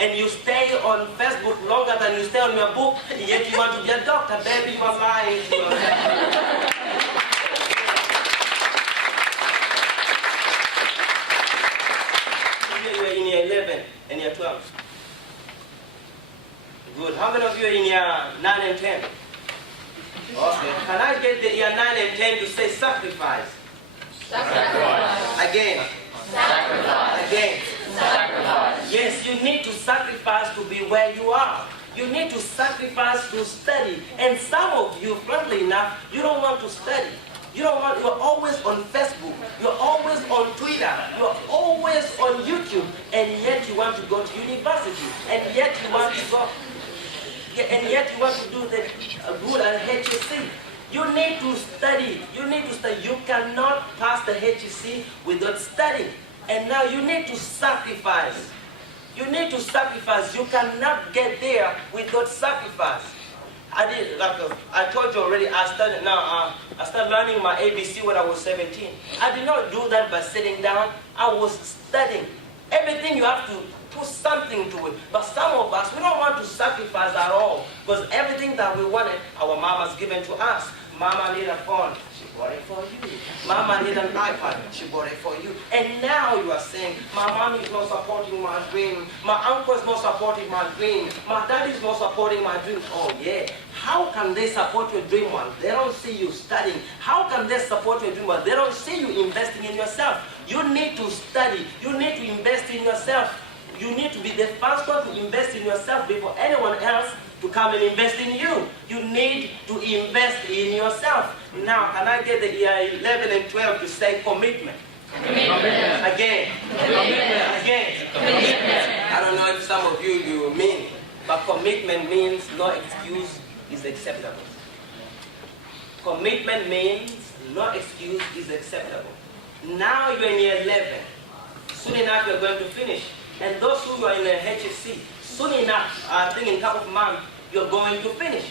and you stay on Facebook longer than you stay on your book, yet you want to be a doctor. Baby, you are lying to yourself. You are in year 11 and year 12. Good. How many of you are in year 9 and 10? Okay. Can I get the year 9 and 10 to say sacrifice? Sacrifice. Again. Sacrifice. Again. Sacrifice. Yes, you need to sacrifice to be where you are. You need to sacrifice to study. And some of you, frankly enough, you don't want to study. You're always on Facebook. You're always on Twitter. You're always on YouTube. And yet you want to go to university. And yet you want to go. And yet you want to do the good at HSC. You need to study. You need to study. You cannot pass the HSC without studying. And now you need to sacrifice. You need to sacrifice. You cannot get there without sacrifice. I told you already, I started learning my ABC when I was 17. I did not do that by sitting down. I was studying. Everything you have to put something to it. But some of us, we don't want to sacrifice at all. Because everything that we wanted, our mama's given to us. Mama need a phone. She bought it for you. Mama need an iPad. She bought it for you. And now you are saying, my mom is not supporting my dream. My uncle is not supporting my dream. My dad is not supporting my dream. Oh yeah. How can they support your dream when they don't see you studying? How can they support your dream when they don't see you investing in yourself? You need to study. You need to invest in yourself. You need to be the first one to invest in yourself before anyone else to come and invest in you. You need to invest in yourself. Now, can I get the year 11 and 12 to say commitment? Commitment. Again. Commitment. Again. Commitment. I don't know if some of you mean, but commitment means no excuse is acceptable. Commitment means no excuse is acceptable. Now you're in year 11. Soon enough you're going to finish. And those who are in the HSC, soon enough, I think in a couple of months, you're going to finish.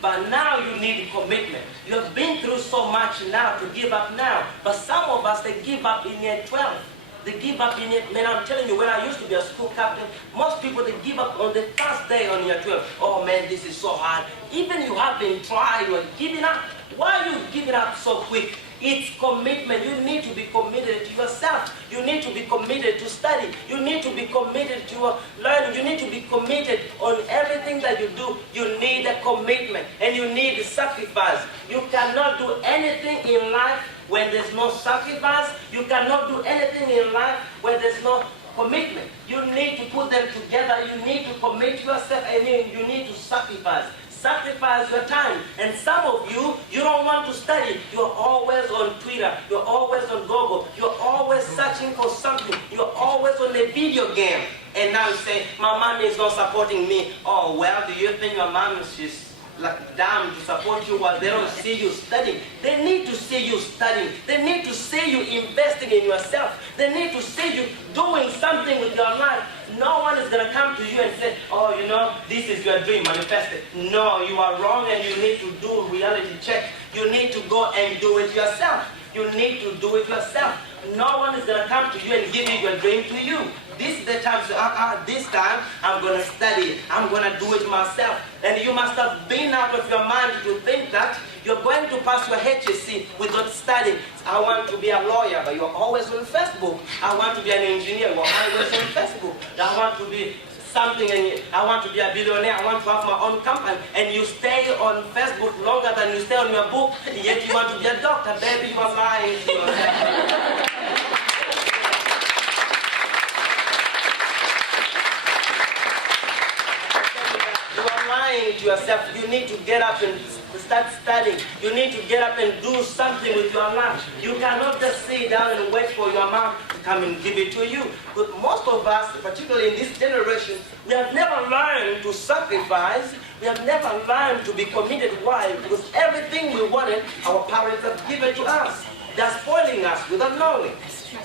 But now you need commitment. You have been through so much now to give up now. But some of us, they give up in year 12. They give up in year, man, I'm telling you, when I used to be a school captain, most people, they give up on the first day on year 12. Oh man, this is so hard. Even you have been trying, you're giving up. Why are you giving up so quick? It's commitment. You need to be committed to yourself. You need to be committed to study. You need to be committed to learning. You need to be committed on everything that you do. You need a commitment and you need a sacrifice. You cannot do anything in life when there's no sacrifice. You cannot do anything in life when there's no commitment. You need to put them together. You need to commit yourself and you need to sacrifice. Sacrifice your time. And some of you, you don't want to study. You're always on Twitter. You're always on Google. You're always searching for something. You're always on a video game. And now you say, my mom is not supporting me. Oh, well, do you think your mom is just like damn to support you while they don't see you studying? They need to see you studying. They need to see you investing in yourself. They need to see you doing something with your life. No one is going to come to you and say, oh, you know, this is your dream, manifest it. No, you are wrong and you need to do a reality check. You need to go and do it yourself. You need to do it yourself. No one is going to come to you and give you your dream to you. This is the time to say, this time I'm going to study. I'm going to do it myself. And you must have been out of your mind to think that you're going to pass your HSC without studying. I want to be a lawyer, but you're always on Facebook. I want to be an engineer, you're always on Facebook. I want to be something, and I want to be a billionaire, I want to have my own company. And you stay on Facebook longer than you stay on your book, yet you want to be a doctor. Baby, you are lying to yourself. To yourself, you need to get up and start studying. You need to get up and do something with your life. You cannot just sit down and wait for your mom to come and give it to you. But most of us, particularly in this generation, we have never learned to sacrifice. We have never learned to be committed. Why? Because everything we wanted, our parents have given to us. They're spoiling us without knowing.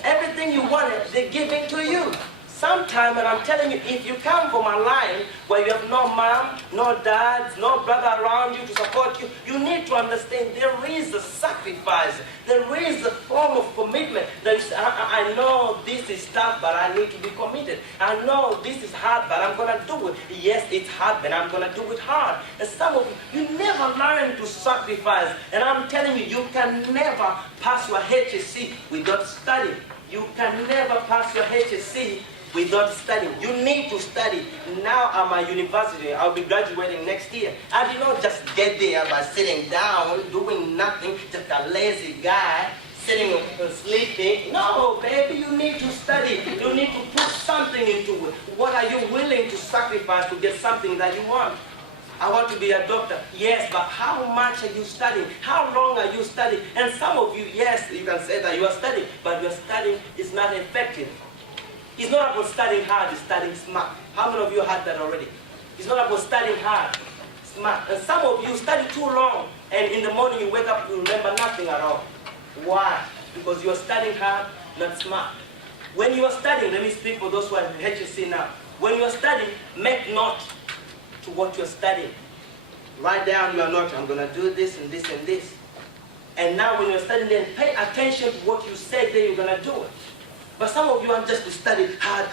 Everything you wanted, they're giving to you. Sometime, and I'm telling you, if you come from a line where you have no mom, no dad, no brother around you to support you, you need to understand there is a sacrifice. There is a form of commitment. There is, I know this is tough, but I need to be committed. I know this is hard, but I'm going to do it. Yes, it's hard, but I'm going to do it hard. And some of you never learn to sacrifice. And I'm telling you, you can never pass your HSC without studying. You can never pass your HSC without studying. You need to study. Now I'm at university. I'll be graduating next year. I did not just get there by sitting down, doing nothing, just a lazy guy, sitting and sleeping. No, baby, you need to study. You need to put something into it. What are you willing to sacrifice to get something that you want? I want to be a doctor. Yes, but how much are you studying? How long are you studying? And some of you, yes, you can say that you are studying, but your studying is not effective. It's not about studying hard, it's studying smart. How many of you had that already? It's not about studying hard, smart. And some of you study too long, and in the morning you wake up, you remember nothing at all. Why? Because you are studying hard, not smart. When you are studying, let me speak for those who are in HSC now. When you are studying, make note to what you are studying. Write down your note, I'm going to do this and this and this. And now when you're studying, then pay attention to what you said that you're going to do it. But some of you want just to study hard.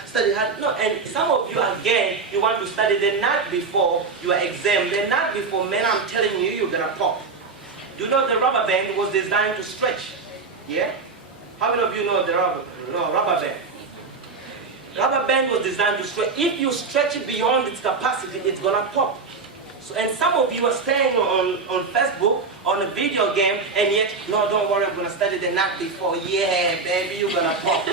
No, and some of you, again, you want to study the night before your exam. The night before, man, I'm telling you, you're going to pop. Do you know the rubber band was designed to stretch? Yeah? How many of you know the rubber band? Rubber band was designed to stretch. If you stretch it beyond its capacity, it's going to pop. So, and some of you are staying on Facebook, on a video game, and yet, no, don't worry, I'm going to study the night before. Yeah, baby, you're going to pop.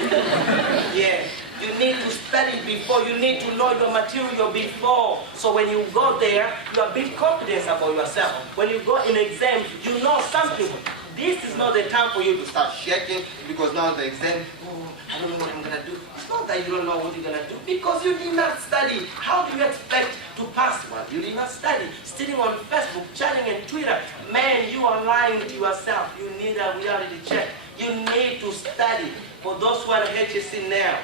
Yeah. You need to study before. You need to know your material before. So when you go there, you have big confidence about yourself. When you go in exam, you know something. This is not the time for you to start shaking because now the exam, oh, I don't know what I'm going to do. It's not that you don't know what you're going to do because you did not study. How do you expect to pass one? You did not study. Sitting on Facebook, chatting and Twitter. Man, you are lying to yourself. You need a reality check. You need to study. For those who are in HSC now,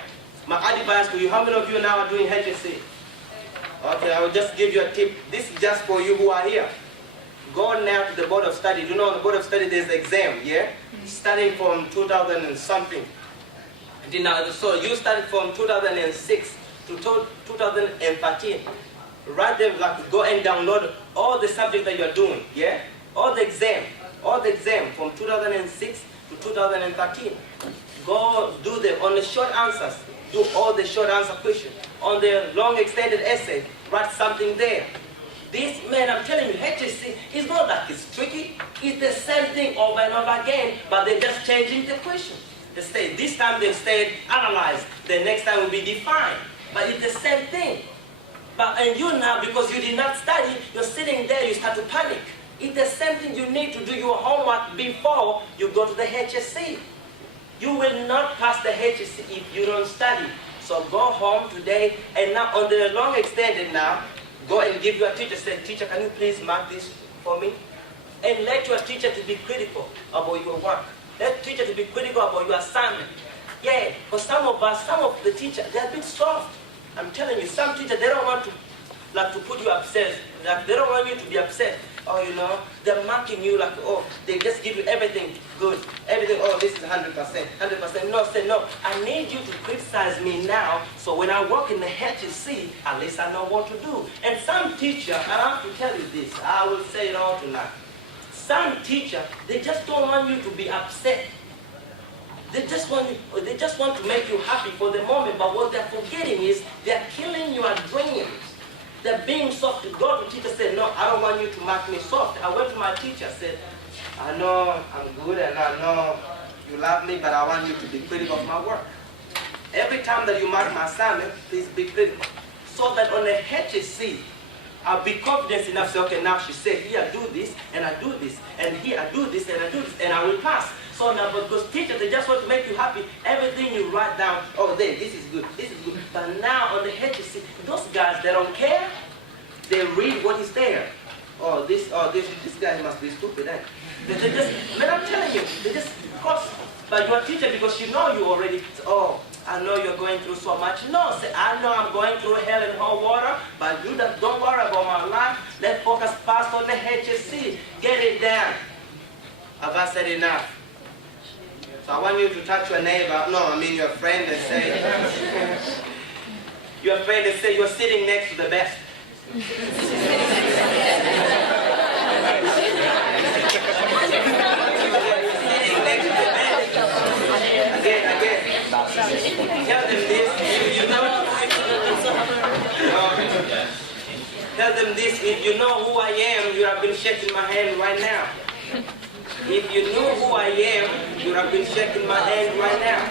my advice to you, how many of you now are doing HSC? Okay, I will just give you a tip. This is just for you who are here. Go now to the Board of Study. You know on the Board of Study there's an exam, yeah? Studying from 2000 and something. So you started from 2006 to 2013. Right there, like, go and download all the subjects that you're doing, yeah? All the exam from 2006 to 2013. Go do them on the short answers. Do all the short answer questions. On the long extended essay, write something there. This, man, I'm telling you, HSC, it's not that it's tricky. It's the same thing over and over again, but they're just changing the question. They say, this time they said analyze, the next time will be define. But it's the same thing. And you now, because you did not study, you're sitting there, you start to panic. It's the same thing. You need to do your homework before you go to the HSC. You will not pass the HSC if you don't study. So go home today, and now on the long extended now, go and give your teacher, say, teacher, can you please mark this for me? And let your teacher to be critical about your work. Let teacher to be critical about your assignment. Yeah, for some of us, some of the teachers, they're a bit soft. I'm telling you, some teachers, they don't want to put you upset. Like, they don't want you to be upset. Oh, you know, they're marking you like, oh, they just give you everything good. Everything, oh, this is 100%, 100%. No, say, no, I need you to criticize me now, so when I work in the HSC, at least I know what to do. And some teacher, and I have to tell you this, I will say it all tonight. Some teacher, they just don't want you to be upset. They just want to make you happy for the moment, but what they're forgetting is they're killing your dreams. They're being soft. Go to teacher said, no, I don't want you to mark me soft. I went to my teacher, said, I know I'm good and I know you love me, but I want you to be critical of my work. Every time that you mark my assignment, please be critical. So that on the HSC, I'll be confident enough to say, okay, now she said, here, do this, and I do this, and here, I do this, and I do this, and I will pass. So now, because teachers, they just want to make you happy. Everything you write down, oh, there, this is good, this is good. But now on the HSC, those guys, they don't care. They read what is there. Oh, this guy must be stupid. Eh? They just, man, I'm telling you, they just cross. But your teacher, because she knows you already, oh, I know you're going through so much. No, say, I know I'm going through hell and hot water, but you just don't worry about my life. Let's focus fast on the HSC. Get it down. Have I said enough? So I want you to touch your neighbor, your friend, and say, your friend, and say, you're sitting next to the best. You're sitting next to the best. Again. Tell them this, tell them this, if you know who I am, you have been shaking my hand right now. If you knew who I am, you would have been shaking my hand right now.